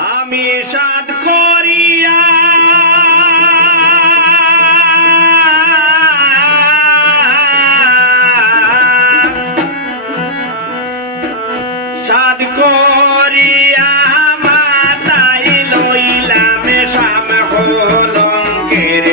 আমি সাদ করিয়া সাদ করিয়া মাতাই লইলাম সাম হলঙ্কের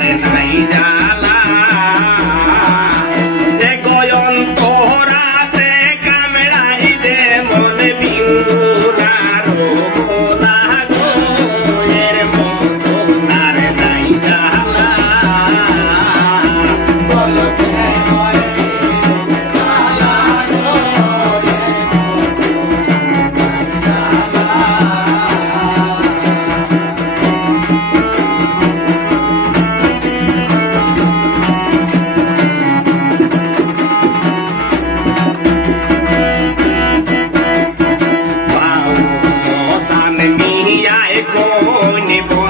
and ni bu